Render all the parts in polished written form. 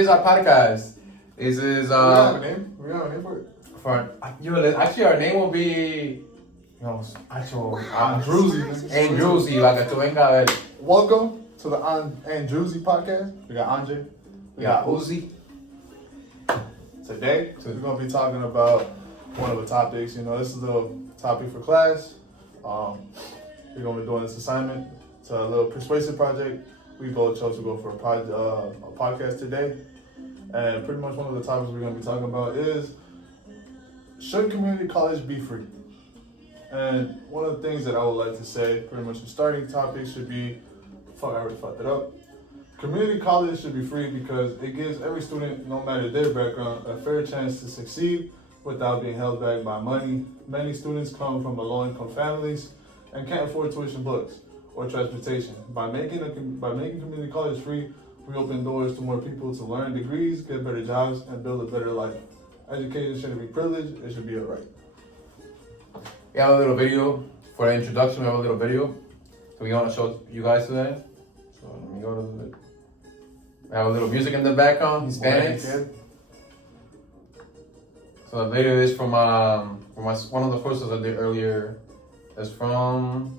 This is our podcast. This is We have a name. We have a name for it. actually our name will be Andrewsy. Andrewsy, like a venga a ver. Welcome to the Andrewsy podcast. We got Andre. We got Uzi. Today, we're going to be talking about one of the topics. You know, this is the topic for class. We're going to be doing this assignment. It's a little persuasive project. We both chose to go for a podcast today. And pretty much one of the topics we're going to be talking about is, should community college be free? And one of the things that I would like to say, pretty much the starting topic should be, I already fucked it up. Community college should be free because it gives every student, no matter their background, a fair chance to succeed without being held back by money. Many students come from low-income families and can't afford tuition books or transportation. By making community college free, we open doors to more people to learn degrees, get better jobs, and build a better life. Education shouldn't be privileged, it should be a right. We have a little video for the introduction. We have a little video that we want to show you guys today. So let me go to the. We have a little music in the background, Hispanics. So the video is from one of the courses I did earlier. It's from.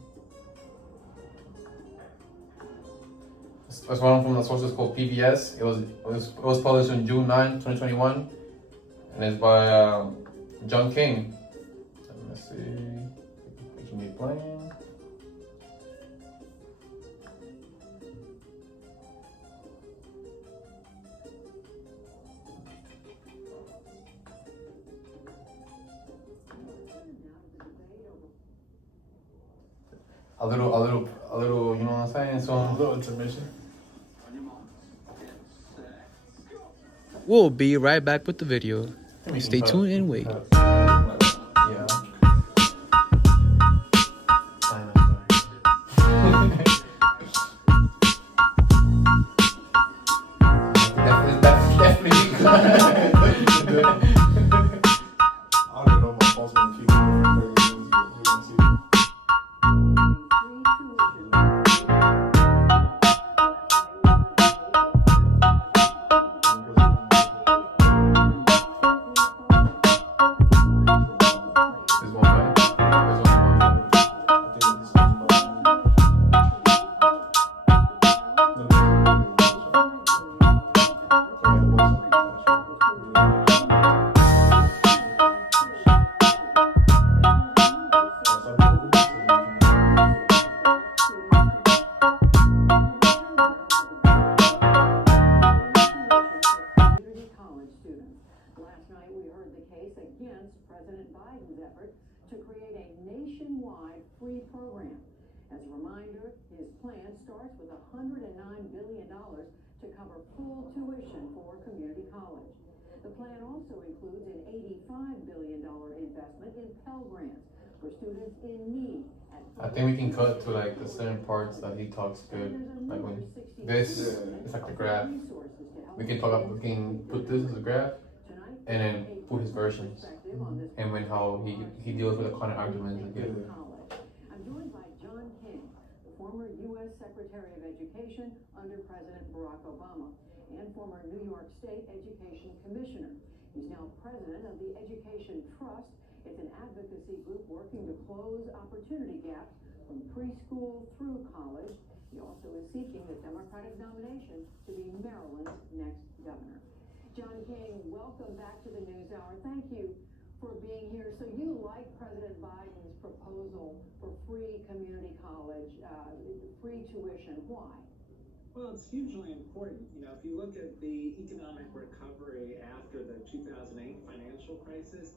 It's one from the sources called PBS. It was published on June 9, 2021, and it's by John King. Let's see. It can be playing. A little, you know what I'm saying? So A little intermission. We'll be right back with the video. Stay tuned and wait. Yeah. Definitely. I don't know, my phone's gonna keep going for 30 minutes, but we can see. There's one way. Against President Biden's effort to create a nationwide free program. As a reminder, his plan starts with $109 billion to cover full tuition for community college. The plan also includes an $85 billion investment in Pell Grants for students in need. I think we can cut to like the certain parts that he talks good. Like when this is like the graph. We can put this as a graph and then put his versions. And when how he deals with the kind of arguments he gives. I'm joined by John King, the former U.S. Secretary of Education under President Barack Obama and former New York State Education Commissioner. He's now president of the Education Trust. It's an advocacy group working to close opportunity gaps from preschool through college. He also is seeking the Democratic nomination to be Maryland's next governor. John King, welcome back to the NewsHour. Thank you for being here. So you like President Biden's proposal for free community college, free tuition. Why? Well, it's hugely important. You know, if you look at the economic recovery after the 2008 financial crisis,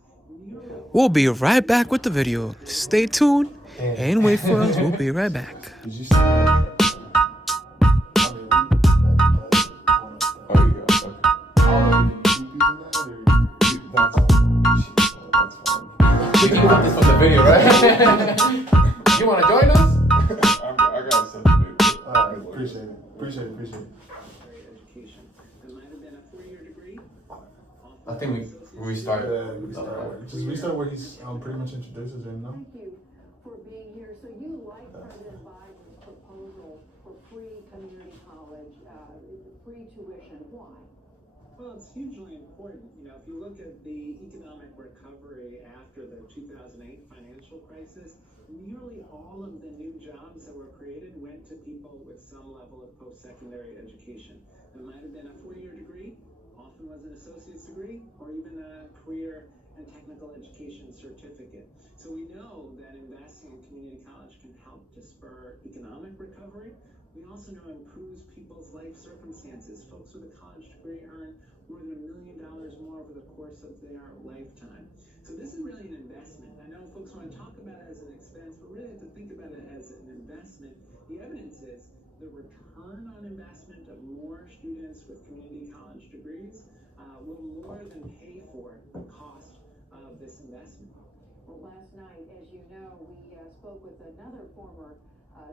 We'll be right back with the video. Stay tuned and wait for us. We'll be right back. Did you see that? We can put this from the video, right? You want to join us? I got something to do. Appreciate it. education. It might have been a 4-year degree. I think we restart. Just restart where he's pretty much introduces him, no? Thank you for being here. So you like President Biden's proposal for free community college, free tuition. Why? Well, it's hugely important. If you look at the economic recovery after the 2008 financial crisis, nearly all of the new jobs that were created went to people with some level of post-secondary education. It might have been a 4-year degree, often was an associate's degree, or even a career and technical education certificate. So we know that investing in community college can help to spur economic recovery. We also know it improves people's life circumstances. Folks with a college degree earn more than $1 million more over the course of their lifetime. So this is really an investment. I know folks want to talk about it as an expense, but really have to think about it as an investment. The evidence is the return on investment of more students with community college degrees will more than pay for the cost of this investment. Well, last night, as you know, we spoke with another former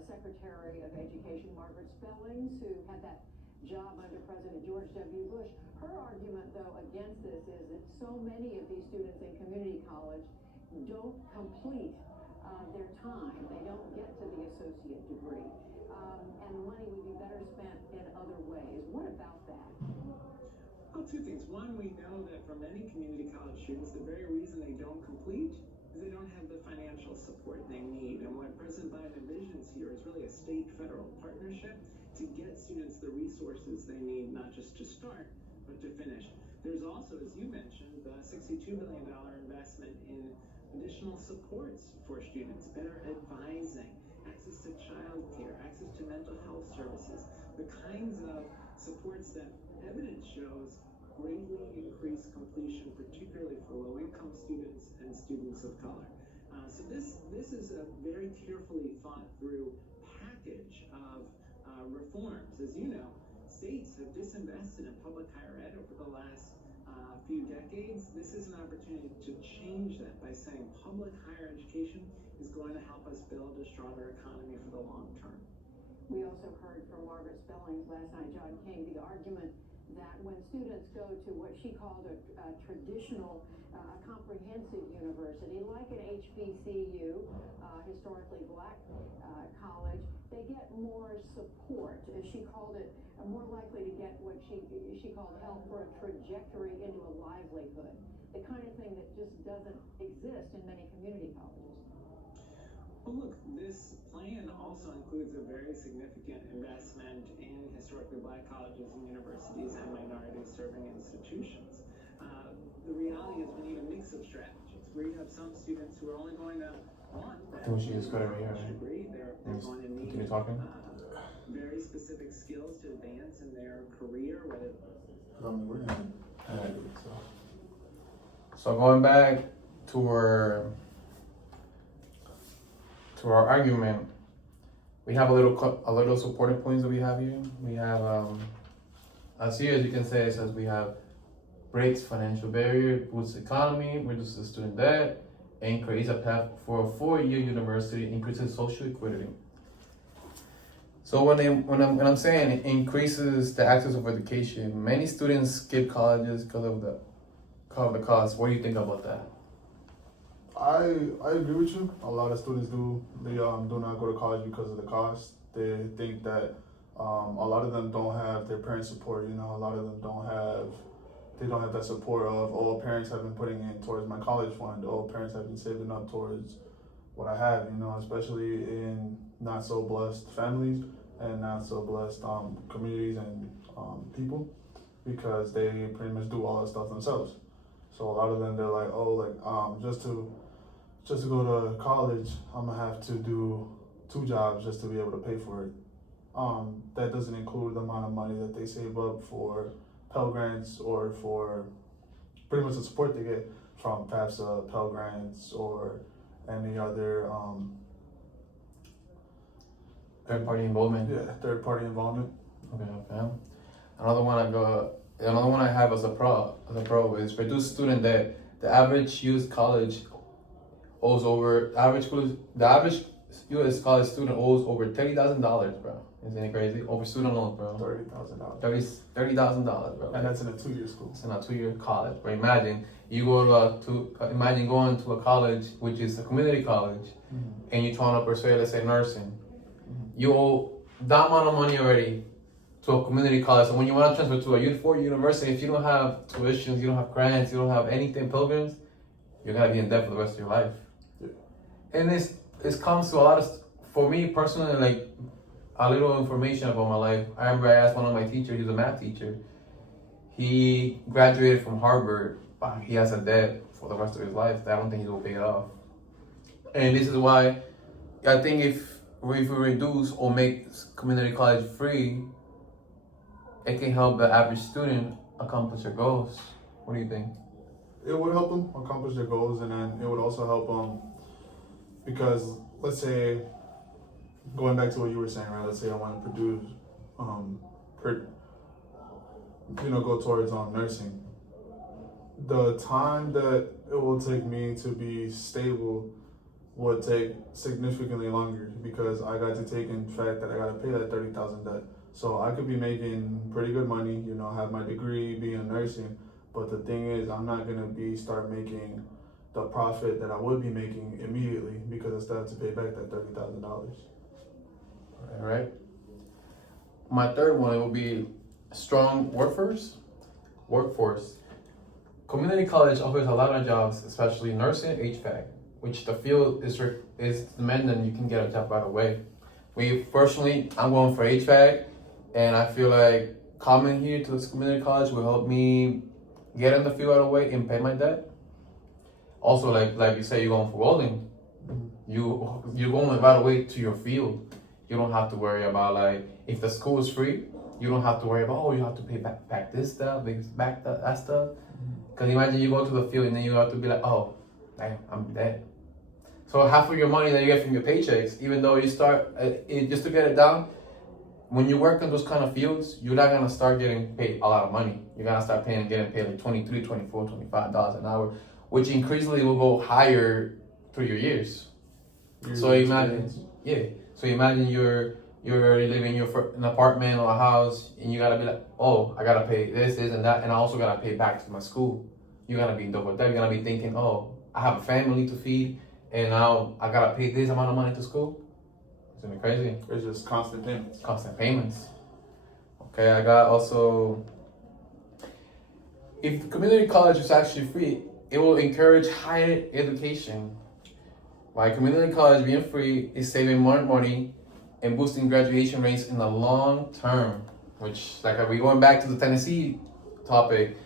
Secretary of Education, Margaret Spellings, who had that job under President George W. Bush. Her argument, though, against this is that so many of these students in community college don't complete their time. They don't get to the associate degree. And the money would be better spent in other ways. What about that? Well, two things. One, we know that for many community college students, the very reason they don't complete is they don't have the financial support they need. And what President Biden envisions here is really a state-federal partnership to get students the resources they need, not just to start, but to finish. There's also, as you mentioned, the $62 billion investment in additional supports for students, better advising, access to child care, access to mental health services, the kinds of supports that evidence shows greatly increase completion, particularly for low-income students and students of color. So this is a very carefully thought through package of reforms. As you know, states have disinvested in public higher ed over the last few decades. This is an opportunity to change that by saying public higher education is going to help us build a stronger economy for the long term. We also heard from Margaret Spellings last night, John King, the argument that when students go to what she called a traditional comprehensive university, like an HBCU, historically black college, they get more support. As she called it, more likely to get what she called help for a trajectory into a livelihood, the kind of thing that just doesn't exist in many community colleges. Well, look, this plan also includes a very significant investment in historically black colleges and universities and minority-serving institutions. The reality is we need a mix of strategies. We have some students who are only going to want that she just got over here, right? degree. They're going to need Continue talking. very specific skills to advance in their career, whether So going back to our argument, we have a little supporting points that we have here. We have as you can say, it says we have breaks financial barrier, boosts economy, reduces student debt, and creates a path for a 4-year university, increases social equity. So when I'm saying it increases the access of education, many students skip colleges because of the cost. What do you think about that? I agree with you. A lot of students do not go to college because of the cost. They think that a lot of them don't have their parents' support. A lot of them don't have that support of, parents have been putting in towards my college fund. Parents have been saving up towards what I have. Especially in not so blessed families and not so blessed communities and people, because they pretty much do all that stuff themselves. So a lot of them, they're like, just to go to college, I'm gonna have to do 2 jobs just to be able to pay for it. That doesn't include the amount of money that they save up for Pell Grants or for pretty much the support they get from FAFSA, Pell Grants, or any other Third-party involvement. Yeah, third-party involvement. Okay. Another one I have as a pro is reduce student debt. The average U.S. college owes over the average U.S. college student owes over $30,000, bro. Isn't it crazy? Over student loans, bro. $30,000. $30,000, bro. And that's in a 2-year school. It's in a 2-year college. But imagine you go imagine going to a college which is a community college, and you're trying to pursue, let's say, nursing. You owe that amount of money already to a community college. So when you want to transfer to a four-year university, if you don't have tuitions, you don't have grants, you don't have anything, pilgrims, you're gonna be in debt for the rest of your life. Yeah. And this comes to a lot of, for me personally, like a little information about my life. I remember I asked one of my teachers, he's a math teacher. He graduated from Harvard, but he has a debt for the rest of his life that I don't think he will pay it off. And this is why I think if we reduce or make community college free, it can help the average student accomplish their goals. What do you think? It would help them accomplish their goals, and then it would also help them because, let's say, going back to what you were saying, right? Let's say I want to produce, go towards nursing. The time that it will take me to be stable would take significantly longer because I got to take in fact that I got to pay that $30,000 debt. So I could be making pretty good money, have my degree, be in nursing, but the thing is, I'm not gonna start making the profit that I would be making immediately because I still have to pay back that $30,000. All right. My third one, it will be strong workforce. Community college offers a lot of jobs, especially nursing, HVAC, which the field is demanding. You can get a job right away. I'm going for HVAC, and I feel like coming here to this community college will help me get in the field right away and pay my debt. Also, like you say, you're going for welding. You're going right away to your field. You don't have to worry about like if the school is free. You don't have to worry about you have to pay back this stuff, back that stuff. Because imagine you go to the field and then you have to be like, oh, damn, I'm dead. So half of your money that you get from your paychecks, even though you start just to get it down, when you work in those kind of fields, you're not gonna start getting paid a lot of money. You're gonna start getting paid like $23, $24, $25 an hour, which increasingly will go higher through your years. So imagine you're already living in an apartment or a house, and you gotta be like, oh, I gotta pay this, and that, and I also gotta pay back to my school. You're gonna be double debt. You're gonna be thinking, oh, I have a family to feed, and now I gotta pay this amount of money to school. It's gonna be crazy. It's just constant payments. Constant payments. Okay, I got also, if the community college is actually free, it will encourage higher education. By community college being free is saving more money and boosting graduation rates in the long term. Which, like, we're going back to the Tennessee topic.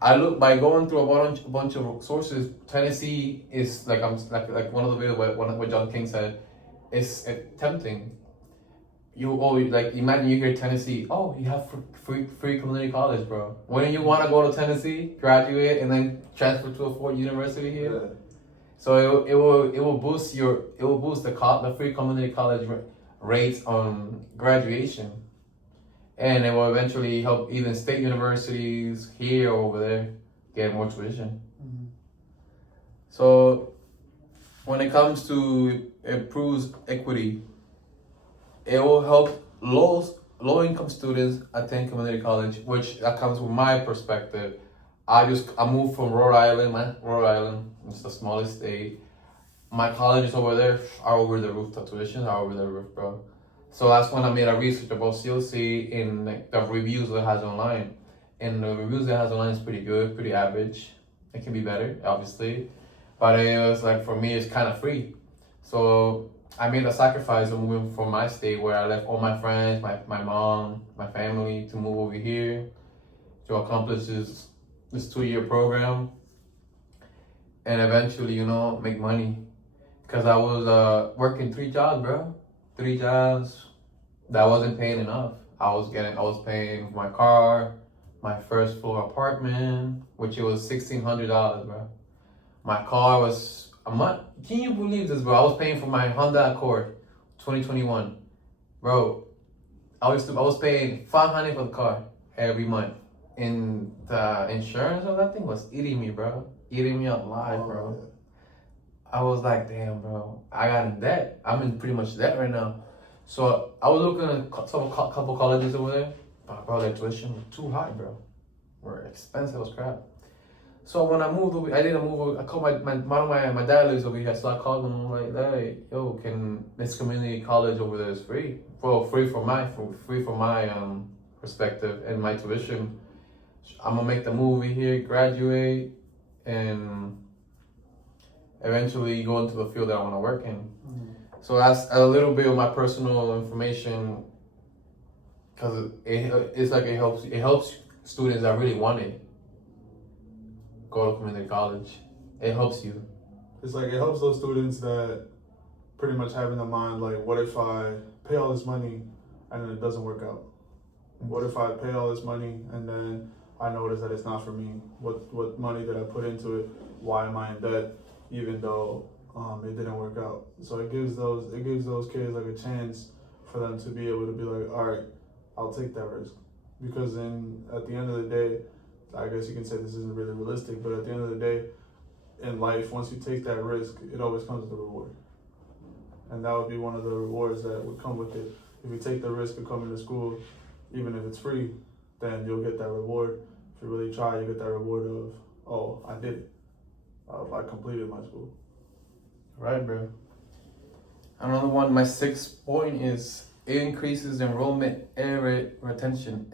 I look by going through a bunch of sources. Tennessee is like one of the videos what John King said. It's tempting. Imagine you hear Tennessee. Oh, you have free community college, bro. Wouldn't you want to go to Tennessee, graduate, and then transfer to a fourth university here? Yeah. So it will boost the free community college rates on graduation, and it will eventually help even state universities here or over there get more tuition. Mm-hmm. So when it comes to improves equity, it will help low income students attend community college, which that comes from my perspective. I moved from Rhode Island. It's the smallest state. My colleges over there are over the roof. The tuitions are over the roof, bro. So that's when I made a research about CLC in the reviews that it has online. And the reviews that it has online is pretty good, pretty average. It can be better, obviously. But it was like, for me, it's kind of free. So I made a sacrifice of moving from my state where I left all my friends, my mom, my family to move over here to accomplish this 2-year program and eventually, make money. Because I was working 3 jobs, bro. 3 jobs that wasn't paying enough. I was paying for my car, my first floor apartment, which it was $1,600, bro. My car was a month. Can you believe this, bro? I was paying for my Honda Accord, 2021, bro. I was paying $500 for the car every month, and the insurance of that thing was eating me, bro. Eating me alive, bro. I was like, damn, bro. I got in debt. I'm in pretty much debt right now. So I was looking at a couple colleges over there, but bro, their tuition was too high, bro. Were expensive as crap. So when I moved over, I didn't move over. I called my dad lives over here, so I called him. I'm like, hey, yo, can this community college over there is free? Well, free from my perspective and my tuition. I'm gonna make the move over here, graduate, and eventually go into the field that I want to work in. So that's a little bit of my personal information, because it's like it helps students that really want it go to community college. It helps you. It's like it helps those students that pretty much have in their mind, like, what if I pay all this money and then it doesn't work out? What if I pay all this money and then I notice that it's not for me? What money did I put into it? Why am I in debt, even though it didn't work out? So it gives those kids like a chance for them to be able to be like, all right, I'll take that risk. Because then at the end of the day, I guess you can say this isn't really realistic, but at the end of the day, in life, once you take that risk, it always comes with a reward. And that would be one of the rewards that would come with it. If you take the risk of coming to school, even if it's free, then you'll get that reward. If you really try, you get that reward of, oh, I did it. I completed my school. Right, bro. Another one, my 6th point is it increases enrollment and retention.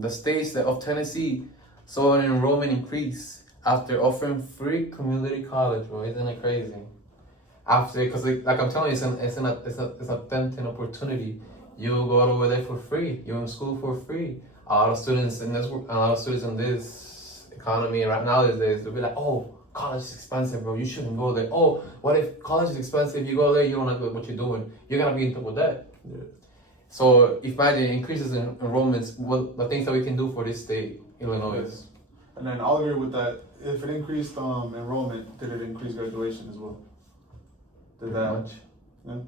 The states of Tennessee saw an enrollment increase after offering free community college, bro. Isn't it crazy? After, because like I'm telling you, it's a tempting opportunity. You go over there for free. You're in school for free. A lot of students in this economy right now these days, they'll be like, oh, college is expensive, bro. You shouldn't go there. Oh, what if college is expensive? You go there, you don't like what you're doing. You're gonna be in trouble with that. Yeah. So if imagine increases in enrollments, what the things that we can do for this state, Illinois. Yes. And then I'll agree with that. If it increased enrollment, did it increase graduation as well? Did that? Much. Yeah.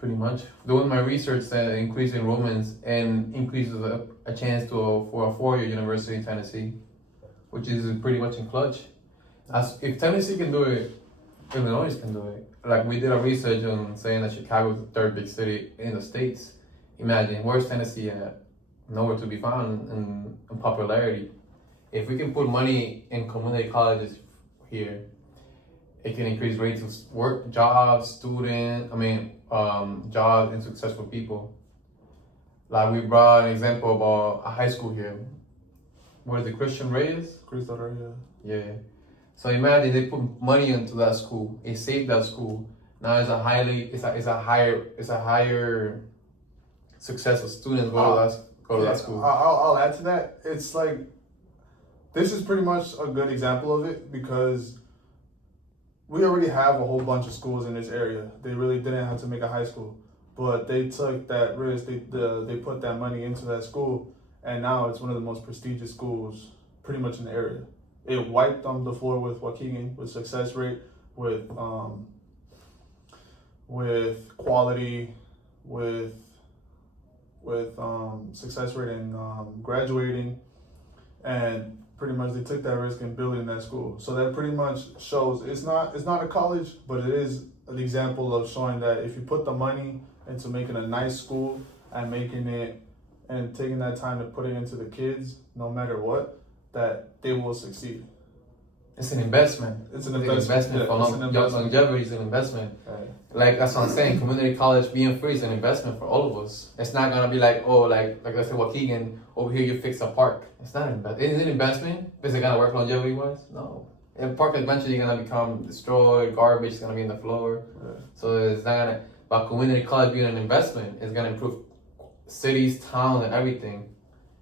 Pretty much. Doing my research that increased enrollments and increases a chance for a 4-year university in Tennessee, which is pretty much in clutch. As if Tennessee can do it, Illinois can do it. Like we did a research on saying that Chicago is the 3rd big city in the States. Imagine, where's Tennessee at? Nowhere to be found in popularity. If we can put money in community colleges here, it can increase rates of work, jobs, jobs and successful people. Like we brought an example about a high school here. What is it, Christian Reyes? Increased that area. Yeah. So imagine they put money into that school. It saved that school. Now it's a higher success of students go to that school. I'll add to that. It's like, this is pretty much a good example of it, because we already have a whole bunch of schools in this area. They really didn't have to make a high school, but they took that risk. They put that money into that school, and now it's one of the most prestigious schools pretty much in the area. It wiped on the floor with Waukegan, with success rate, with quality, with success rate in graduating, and pretty much they took that risk in building that school. So that pretty much shows it's not a college, but it is an example of showing that if you put the money into making a nice school and making it and taking that time to put it into the kids, no matter what, that they will succeed. It's an investment. It's an investment. For longevity is an investment. Right. Like that's what I'm saying. Community college being free is an investment for all of us. It's not gonna be like, oh, like I said, Waukegan, over here you fix a park. It's not an investment. Is it an investment? Is it gonna work longevity wise? No. A park eventually gonna become destroyed. Garbage is gonna be in the floor. Right. So it's not gonna. But community college being an investment is gonna improve cities, towns, and everything.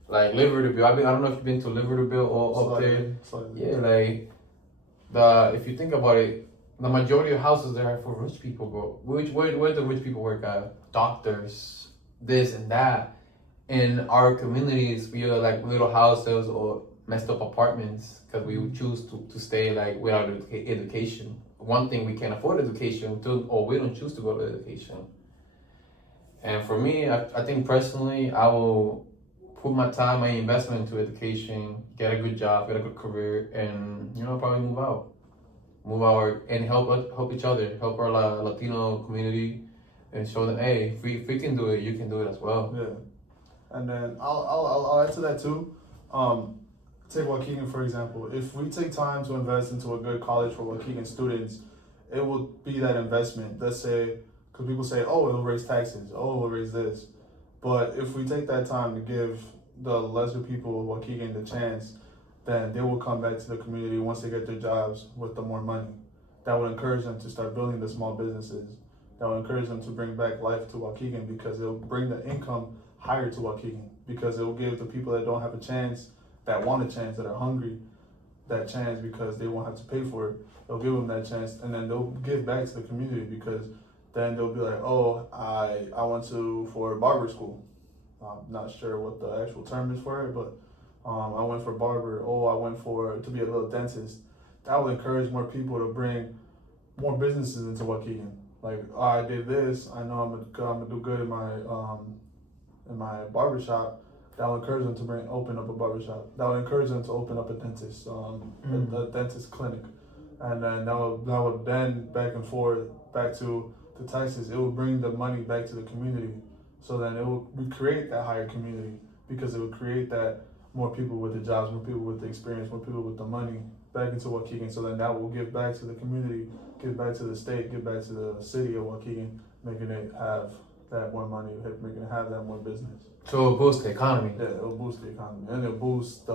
Like Libertyville. I don't know if you've been to Libertyville or up there. Slightly. Yeah, like if you think about it, the majority of houses there are for rich people, bro. Where the rich people work at? Doctors, this and that. In our communities, we are like little houses or messed up apartments because we would choose to stay like without education. One thing, we can't afford education, or we don't choose to go to education. And for me, I think personally, I will put my time, my investment into education, get a good job, get a good career, and probably move out and help each other, help our Latino community, and show them, hey, if we can do it, you can do it as well. Yeah, and then I'll add to that too. take Waukegan for example. If we take time to invest into a good college for Waukegan students, it will be that investment. Let's say, because people say, oh, it'll raise taxes, oh, it'll raise this. But if we take that time to give the lesser people of Waukegan the chance, then they will come back to the community once they get their jobs with the more money. That would encourage them to start building the small businesses. That will encourage them to bring back life to Waukegan, because it'll bring the income higher to Waukegan, because it will give the people that don't have a chance, that want a chance, that are hungry, that chance because they won't have to pay for it. They'll give them that chance, and then they'll give back to the community, because then they'll be like, oh, I went for barber school. I'm not sure what the actual term is for it, but I went for barber. Oh, I went to be a little dentist. That will encourage more people to bring more businesses into Waukegan. Like, oh, I did this. I know I'm gonna do good in my barber shop. That will encourage them to open up a barber shop. That will encourage them to open up a dentist, a dentist clinic, and then that would then back and forth back to the taxes. It will bring the money back to the community. So then it will create that higher community, because it will create that more people with the jobs, more people with the experience, more people with the money back into Waukegan. So then that will give back to the community, give back to the state, give back to the city of Waukegan, making it have that more money, making it have that more business. So it'll boost the economy. Yeah, it'll boost the economy, and it'll boost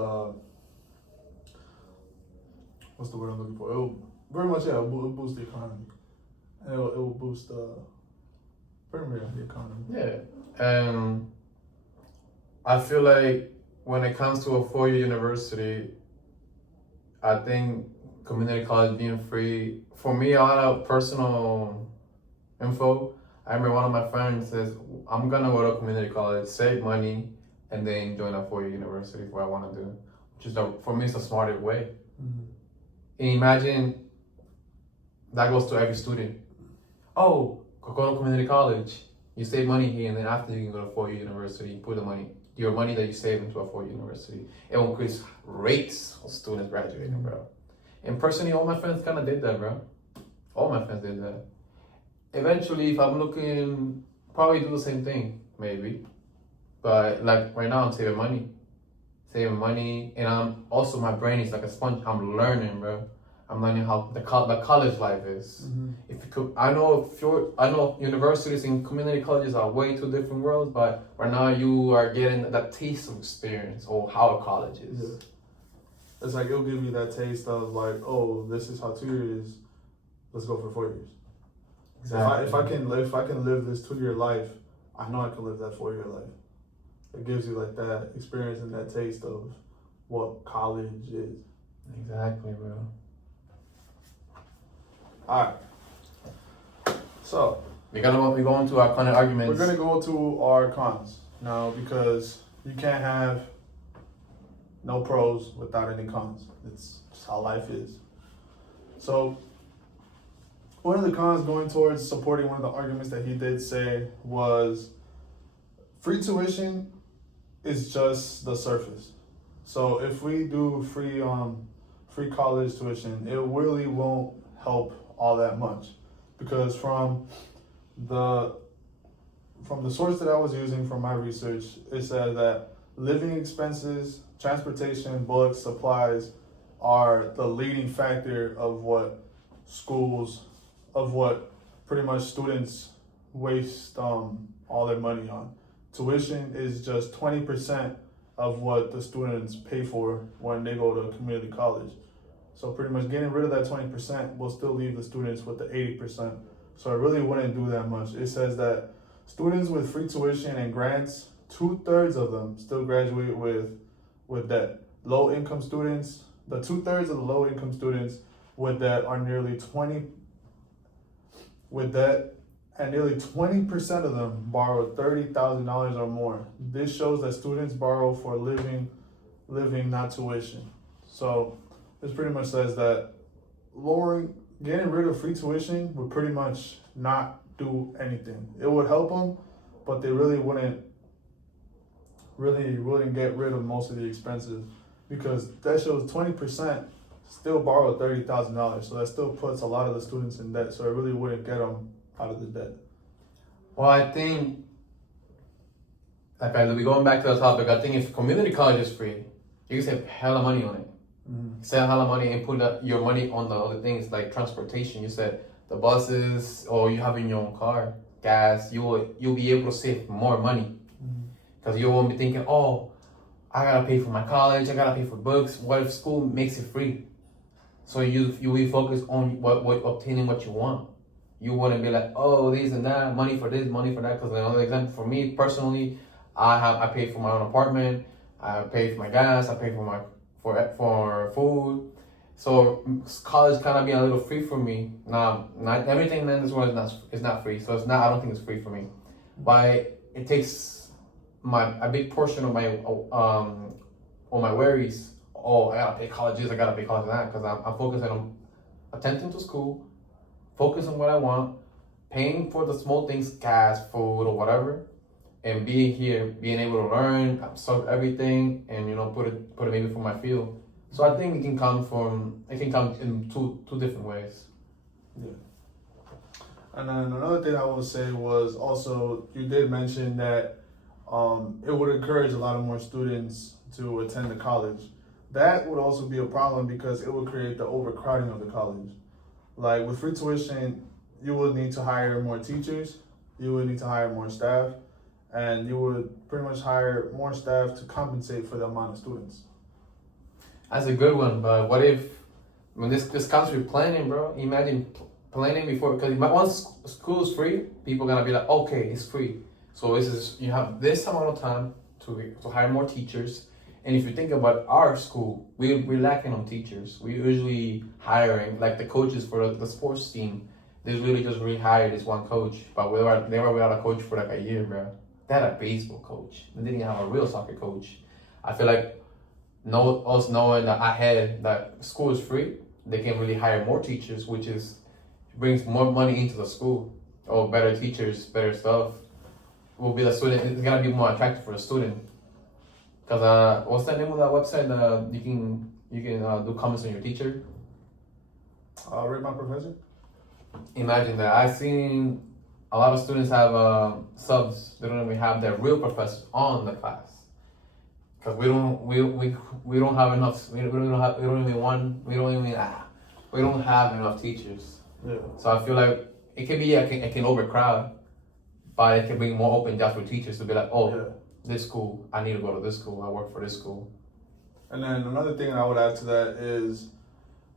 what's the word I'm looking for? It'll very much it'll boost the economy, and it will boost pretty much the economy. Yeah, I feel like when it comes to a four-year university, I think community college being free, for me, a lot of personal info. I remember one of my friends says, I'm gonna go to community college, save money, and then join a four-year university for what I wanna do. Which is, for me, it's the smarter way. Mm-hmm. And imagine that goes to every student. Oh, go to community college. You save money here, and then after you can go to four-year university, put your money that you save into a four-year university. It will increase rates of students graduating, bro. And personally, all my friends kind of did that, bro. All my friends did that. Eventually, if I'm looking, probably do the same thing, maybe. But like right now, I'm saving money, and I'm also, my brain is like a sponge. I'm learning, bro. I'm learning how the college life is. Mm-hmm. I know universities and community colleges are way two different worlds, but right now you are getting that taste of experience or how a college is. Yeah. It's like it'll give you that taste of like, oh, this is how 2 years is. Let's go for 4 years. Exactly. If I can live this 2-year life, I know I can live that 4-year life. It gives you like that experience and that taste of what college is. Exactly, bro. All right. So we're going to our kind of arguments. We're gonna go to our cons now, because you can't have no pros without any cons. It's just how life is. So one of the cons going towards supporting one of the arguments that he did say was free tuition is just the surface. So if we do free college tuition, it really won't help all that much, because from the source that I was using for my research, it said that living expenses, transportation, books, supplies are the leading factor of what pretty much students waste all their money on. Tuition is just 20% of what the students pay for when they go to community college. So pretty much getting rid of that 20% will still leave the students with the 80%. So it really wouldn't do that much. It says that students with free tuition and grants, 2/3 of them still graduate with debt. Low income students, the 2/3 of the low income students with debt are nearly 20% of them borrow $30,000 or more. This shows that students borrow for living, not tuition. So this pretty much says that getting rid of free tuition would pretty much not do anything. It would help them, but they really wouldn't get rid of most of the expenses, because that shows 20% still borrow $30,000. So that still puts a lot of the students in debt. So it really wouldn't get them out of the debt. Well, I think, like, we're going back to the topic. I think if community college is free, you can save hella money on it. Save hella money and put your money on the other things like transportation. You said the buses, or you having your own car, gas. You'll be able to save more money because you won't be thinking, oh, I gotta pay for my college, I gotta pay for books. What if school makes it free? So you will focus on what obtaining what you want. You wouldn't be like, oh, this and that, money for this, money for that. Because another example for me personally, I pay for my own apartment, I pay for my gas, I pay for food. So college kind of being a little free for me. Now, not everything in this world is not free. So I don't think it's free for me. But it takes a big portion of my worries. Oh, I gotta pay college this, I gotta pay college that, because I'm focusing on attending to school, focus on what I want, paying for the small things, gas, food, or whatever, and being here, being able to learn, absorb everything, and put it maybe from my field. So I think it can come in two different ways. Yeah. And then another thing I would say was also, you did mention that it would encourage a lot of more students to attend the college. That would also be a problem because it would create the overcrowding of the college. Like with free tuition, you would need to hire more teachers, you would need to hire more staff, and you would pretty much hire more staff to compensate for the amount of students. That's a good one, but what if, when this comes with planning, bro, imagine planning before, because once school is free, people are gonna be like, okay, it's free. So you have this amount of time to hire more teachers. And if you think about our school, we're lacking on teachers. We're usually hiring, like the coaches for the sports team, they really just rehired this one coach, but they were without a coach for like a year, bro. They had a baseball coach. They didn't have a real soccer coach. I feel like us knowing ahead that school is free, they can really hire more teachers, which brings more money into the school. Or better teachers, better stuff. Will be the student. It's gonna be more attractive for the student. Because what's the name of that website that you can do comments on your teacher? Rate my professor. Imagine that. I've seen a lot of students have subs. They don't even have their real professors on the class. Because we don't have enough. We don't have enough teachers. Yeah. So I feel like it can overcrowd, but it can bring more open jobs for teachers to be like, oh. Yeah. This school, I need to go to this school, I work for this school. And then another thing I would add to that is,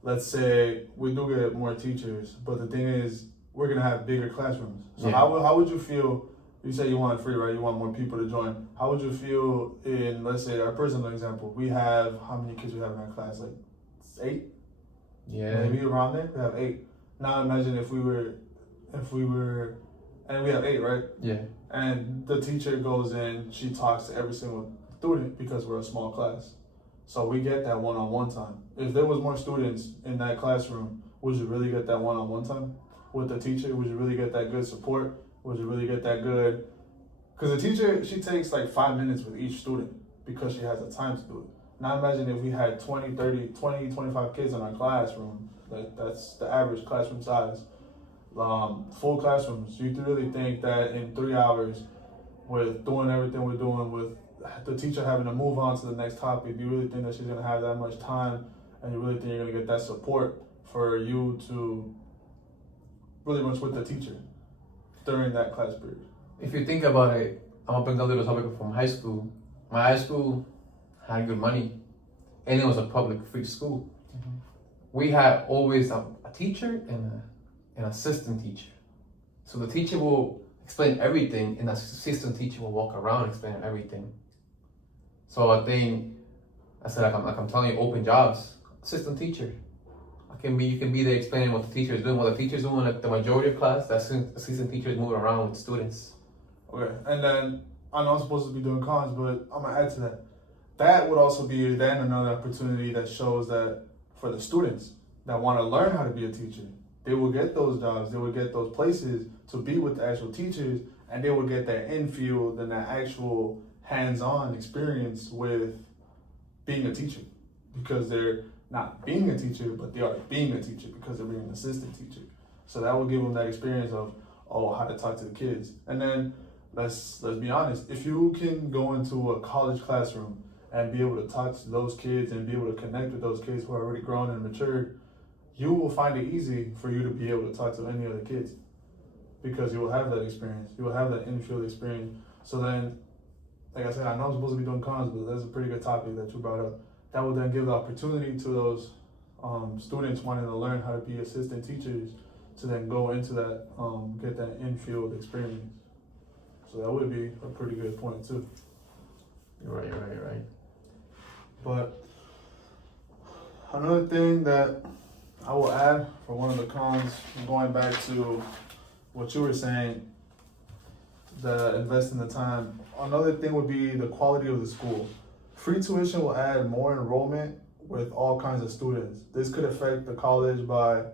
let's say we do get more teachers, but the thing is, we're gonna have bigger classrooms. So how would you feel, you say you want it free, right? You want more people to join. How would you feel in, let's say, our personal example, we have, how many kids we have in our class? Like 8? Yeah. Maybe around there, we have 8. Now imagine if we were, and we have 8, right? Yeah. And the teacher goes in, she talks to every single student because we're a small class. So we get that one-on-one time. If there was more students in that classroom, would you really get that one-on-one time with the teacher? Would you really get that good support? Would you really get that good? Because the teacher, she takes like 5 minutes with each student because she has the time to do it. Now imagine if we had 20, 25 kids in our classroom. That's the average classroom size. Full classrooms. You really think that in 3 hours, with doing everything we're doing, with the teacher having to move on to the next topic, do you really think that she's gonna have that much time, and you really think you're gonna get that support for you to really much with the teacher during that class period? If you think about it, I'm gonna bring a little topic from high school. My high school had good money, and it was a public free school. Mm-hmm. We had always a teacher and an assistant teacher. So the teacher will explain everything, and the assistant teacher will walk around explaining everything. So I think, like I'm telling you, open jobs, assistant teacher. You can be there explaining what the teacher is doing. What the teacher is doing, like the majority of class, the assistant teacher is moving around with students. Okay, and then I know I'm supposed to be doing cons, but I'm gonna add to that. That would also be then another opportunity that shows that for the students that want to learn how to be a teacher, they will get those jobs, they will get those places to be with the actual teachers, and they will get that in-field and that actual hands-on experience with being a teacher, because they're not being a teacher, but they are being a teacher because they're being an assistant teacher. So that will give them that experience of, how to talk to the kids. And then let's be honest, if you can go into a college classroom and be able to touch those kids and be able to connect with those kids who are already grown and matured, you will find it easy for you to be able to talk to any other kids because you will have that experience. You will have that in-field experience. So then, like I said, I know I'm supposed to be doing cons, but that's a pretty good topic that you brought up. That will then give the opportunity to those students wanting to learn how to be assistant teachers to then go into that, get that in-field experience. So that would be a pretty good point too. You're right. But another thing that I will add for one of the cons, going back to what you were saying, the investing the time. Another thing would be the quality of the school. Free tuition will add more enrollment with all kinds of students. This could affect the college by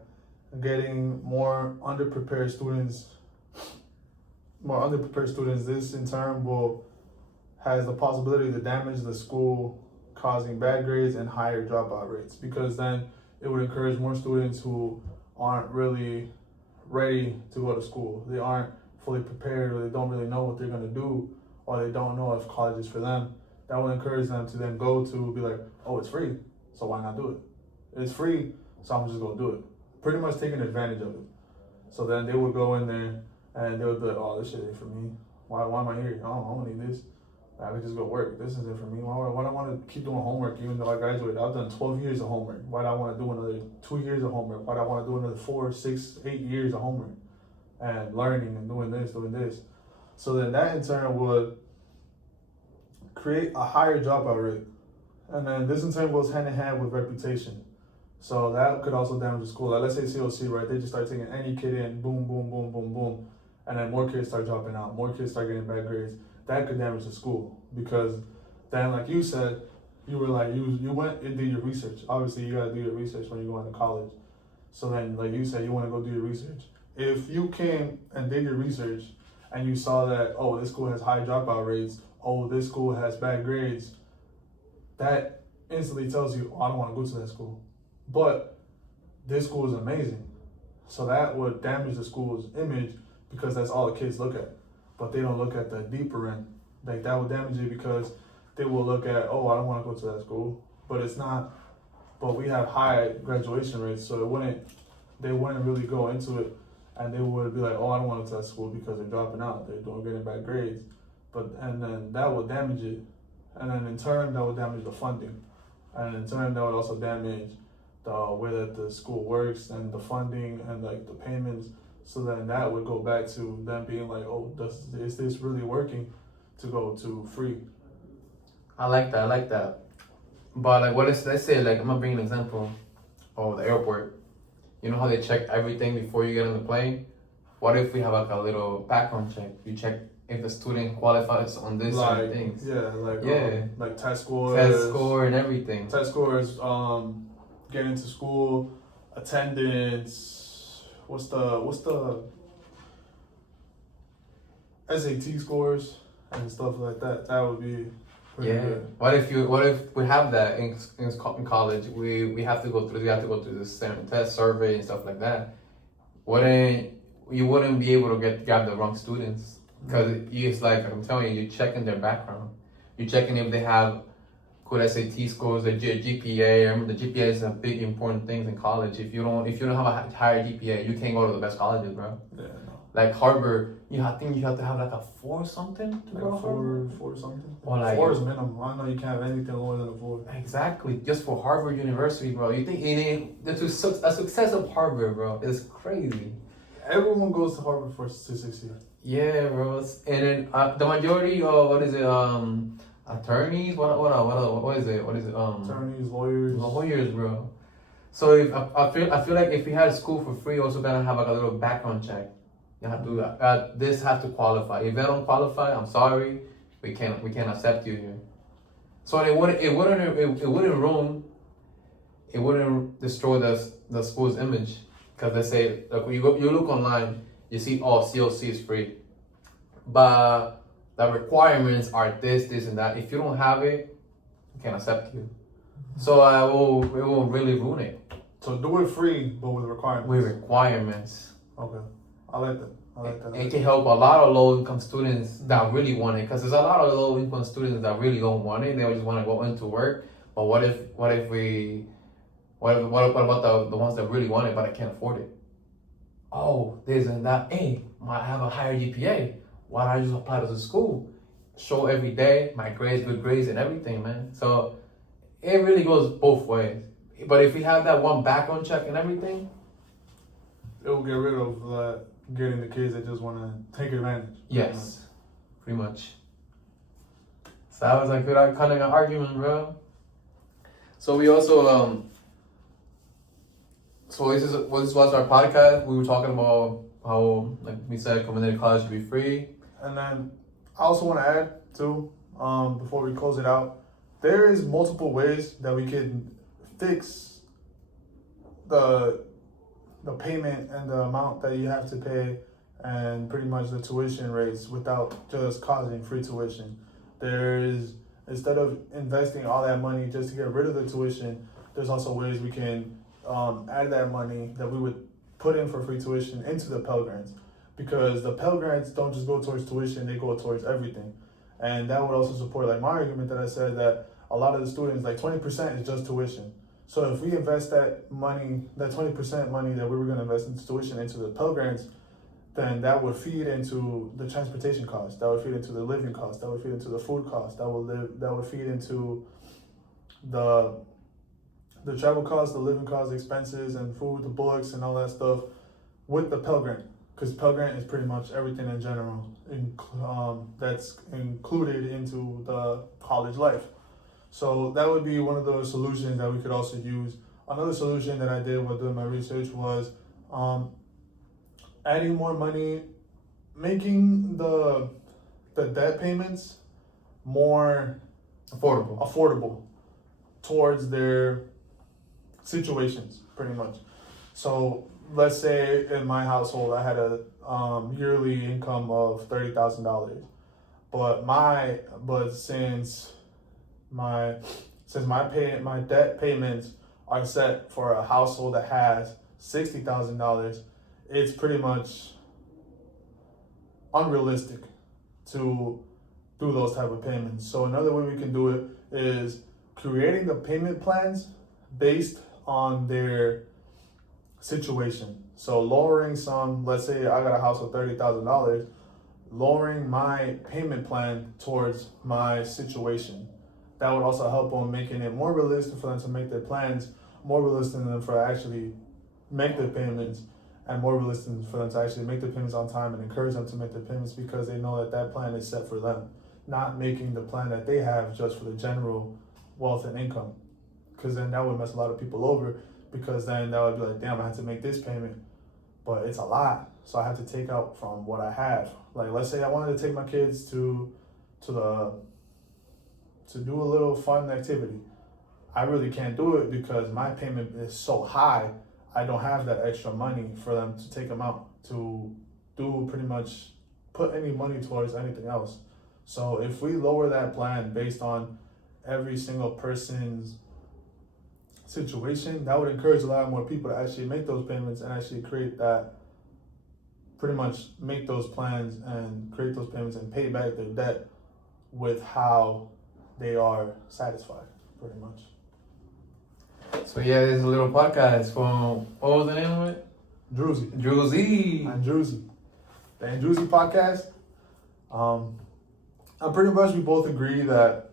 getting more underprepared students. This in turn has the possibility to damage the school, causing bad grades and higher dropout rates, because then it would encourage more students who aren't really ready to go to school. They aren't fully prepared, or they don't really know what they're going to do, or they don't know if college is for them. That will encourage them to then go to be like, oh, it's free, so why not do it? It's free, so I'm just going to do it. Pretty much taking advantage of it. So then they would go in there and they would be like, oh, this shit ain't for me. Why am I here? I don't need this. I could just go work. This isn't for me. Why do I want to keep doing homework even though I graduated? I've done 12 years of homework. Why do I want to do another 2 years of homework? Why do I want to do another 4, 6, 8 years of homework and learning and doing this? So then that in turn would create a higher dropout rate. And then this in turn goes hand in hand with reputation. So that could also damage the school. Like let's say COC, right? They just start taking any kid in, boom, boom, boom, boom, boom. And then more kids start dropping out. More kids start getting bad grades. That could damage the school, because then, like you said, you were like, you went and did your research. Obviously, you got to do your research when you go into college. So then, like you said, you want to go do your research. If you came and did your research and you saw that, oh, this school has high dropout rates, oh, this school has bad grades, that instantly tells you, oh, I don't want to go to that school. But this school is amazing. So that would damage the school's image, because that's all the kids look at. But they don't look at the deeper end. Like that would damage it, because they will look at, oh, I don't want to go to that school. But it's not, but we have high graduation rates, so they wouldn't really go into it, and they would be like, oh, I don't want to go to that school because they're dropping out, they're getting bad grades. And then that would damage it. And then in turn, that would damage the funding. And in turn, that would also damage the way that the school works and the funding and like the payments. So then that would go back to them being like, oh, is this really working to go to free? I like that. But like, let's say, like, I'm gonna bring an example of the airport. You know how they check everything before you get on the plane? What if we have like a little background check? You check if the student qualifies on this certain things. Like test scores. Test score and everything. Test scores, getting to school, attendance. What's the SAT scores and stuff like that? That would be pretty good. What if we have that in college? We have to go through this test survey and stuff like that. You wouldn't be able to grab the wrong students, because it's like I'm telling you, you're checking their background. You're checking if they have good SAT scores, their GPA. Remember, the GPA is a big important thing in college. If you don't have a higher GPA, you can't go to the best colleges, bro. Yeah, no. Like Harvard, I think you have to have like a 4 something to like go to Harvard. 4 something. Or like 4 is minimum. I know you can't have anything lower than a 4. Exactly, just for Harvard University, bro. You think a success of Harvard, bro, is crazy. Everyone goes to Harvard to succeed. Yeah, bro. And then the majority of attorneys. What is it? Attorneys, Lawyers, bro. So if I feel like if we had a school for free, also gonna have like a little background check. You have to this have to qualify. If they don't qualify, I'm sorry, we can't accept you here. So it wouldn't destroy the school's image, because they say, like, when you look online, you see, oh, COC is free, but the requirements are this and that. If you don't have it, we can't accept you. So it will really ruin it. So do it free, but with requirements. With requirements. Okay, I like that. I like that. It can help a lot of low-income students that really want it, because there's a lot of low-income students that really don't want it. They just want to go into work. But what about the ones that really want it but I can't afford it? Oh, this and that. Hey, I have a higher GPA. Why don't I just apply to the school? Show every day my grades, good grades, and everything, man. So it really goes both ways. But if we have that one background check and everything, it will get rid of getting the kids that just want to take advantage. yes, pretty much. So that was a good kind of argument, bro. So we also so this was our podcast. We were talking about how, like we said, community college should be free. And then I also want to add too, before we close it out, there is multiple ways that we can fix the payment and the amount that you have to pay and pretty much the tuition rates without just causing free tuition. Instead of investing all that money just to get rid of the tuition, there's also ways we can add that money that we would put in for free tuition into the Pell Grants, because the Pell Grants don't just go towards tuition, they go towards everything. And that would also support like my argument that I said that a lot of the students, like 20% is just tuition. So if we invest that money, that 20% money that we were gonna invest into tuition into the Pell Grants, then that would feed into the transportation cost, that would feed into the living cost, that would feed into the food cost, that would feed into the travel costs, the living costs, expenses, and food, the books, and all that stuff with the Pell Grant. Because Pell Grant is pretty much everything in general that's included into the college life. So that would be one of those solutions that we could also use. Another solution that I did while doing my research was adding more money, making the debt payments more affordable towards their situations, pretty much. So let's say in my household I had a yearly income of $30,000, but since my debt payments are set for a household that has $60,000, it's pretty much unrealistic to do those type of payments. So another way we can do it is creating the payment plans based on their situation. So lowering let's say I got a house of $30,000, lowering my payment plan towards my situation. That would also help on making it more realistic for them to make their plans, more realistic for them to actually make their payments, and more realistic for them to actually make their payments on time and encourage them to make their payments because they know that plan is set for them, not making the plan that they have just for the general wealth and income. Because then that would mess a lot of people over, because then that would be like, damn, I have to make this payment, but it's a lot, so I have to take out from what I have. Like, let's say I wanted to take my kids to do a little fun activity. I really can't do it because my payment is so high. I don't have that extra money for them to take them out to do pretty much put any money towards anything else. So if we lower that plan based on every single person's situation, that would encourage a lot more people to actually make those payments and actually create that, pretty much make those plans and create those payments and pay back their debt with how they are satisfied, pretty much. So yeah, this is a little podcast from, what was the name of it? Druzy. Druzy. The Druzy podcast. And pretty much we both agree that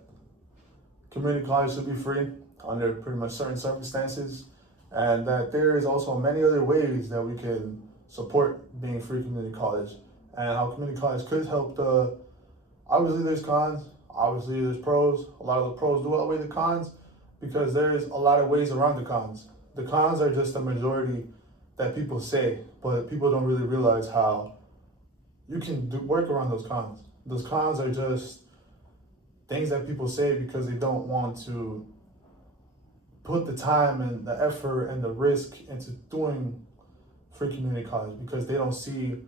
community college should be free under pretty much certain circumstances, and that there is also many other ways that we can support being free community college, and how community college could help obviously there's cons, obviously there's pros. A lot of the pros do outweigh the cons, because there's a lot of ways around the cons. The cons are just the majority that people say, but people don't really realize how you can work around those cons. Those cons are just things that people say because they don't want to put the time and the effort and the risk into doing free community college, because they don't see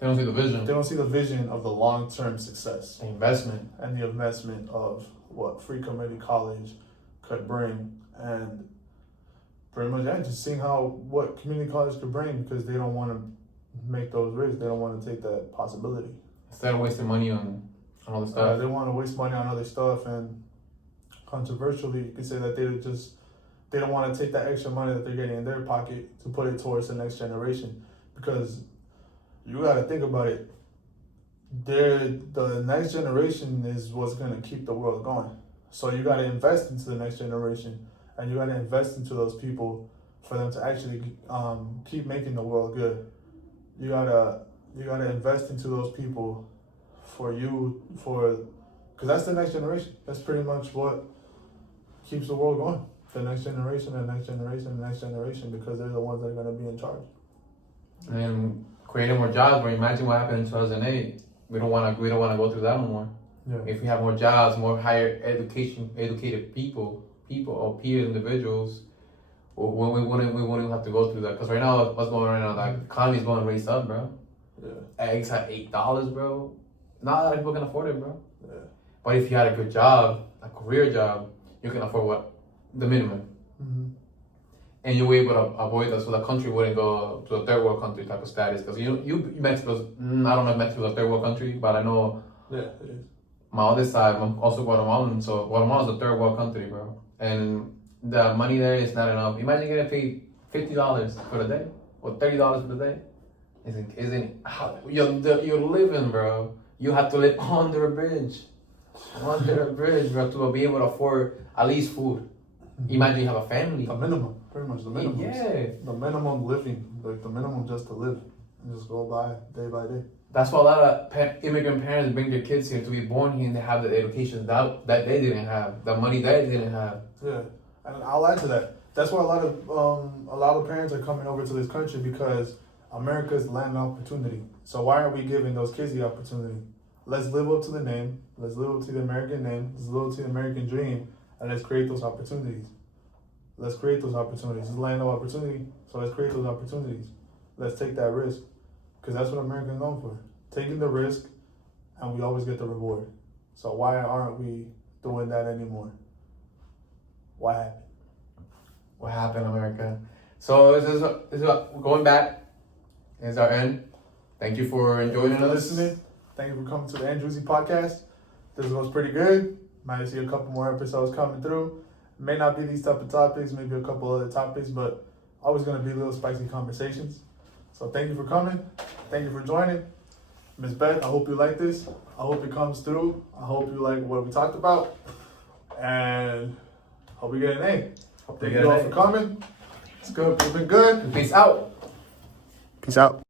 the vision. They don't see the vision of the long-term success. The investment. And the investment of what free community college could bring, and pretty much just seeing what community college could bring, because they don't want to make those risks. They don't want to take that possibility. Instead of wasting money on all the stuff. They want to waste money on other stuff, and controversially, you could say that they don't want to take that extra money that they're getting in their pocket to put it towards the next generation, because you got to think about it. The next generation is what's going to keep the world going. So you got to invest into the next generation, and you got to invest into those people for them to actually keep making the world good. You gotta invest into those people because that's the next generation. That's pretty much what keeps the world going. The next generation, the next generation, the next generation, because they're the ones that are gonna be in charge. And creating more jobs. But imagine what happened in 2008. We don't want to go through that no more. Yeah. If we have more jobs, more higher educated people or peers, individuals, we wouldn't have to go through that. Because right now, what's going on right now, the economy is going to raise up, bro. Yeah. Eggs at $8, bro. Not a lot of people can afford it, bro. Yeah. But if you had a good job, a career job, you can afford what? The minimum. Mm-hmm. And you're able to avoid that, so the country wouldn't go to a third world country type of status. Because Mexico's, I don't know if Mexico's a third world country, but I know Yeah, it is. my other side, I'm also Guatemalan, so Guatemala's a third world country, bro. And the money there is not enough. Imagine getting paid $50 for the day, or $30 for the day. You're living, bro. You have to live under a bridge, bro, to be able to afford at least food. Imagine you have a family. The minimum, pretty much the minimum. Yeah. The minimum living, like the minimum just to live, and just go by day. That's why a lot of immigrant parents bring their kids here to be born here and they have the education that they didn't have, the money they didn't have. Yeah, and I'll add to that. That's why a lot of parents are coming over to this country, because America's the land of opportunity. So why aren't we giving those kids the opportunity? Let's live up to the name. Let's live up to the American name. Let's live up to the American dream, and let's create those opportunities. Let's create those opportunities. It's the land of opportunity, so let's create those opportunities. Let's take that risk, because that's what America is known for. Taking the risk, and we always get the reward. So why aren't we doing that anymore? What happened? What happened, America? So this is going back. This is our end. Thank you for joining for us. listening. Thank you for coming to the Andrewsy podcast. This was pretty good. Might see a couple more episodes coming through. May not be these type of topics, maybe a couple other topics, but always going to be little spicy conversations. So thank you for coming. Thank you for joining. Ms. Beth, I hope you like this. I hope it comes through. I hope you like what we talked about. And hope we get an A. Thank you all for coming. It's good. It's been good. Peace out. Peace out.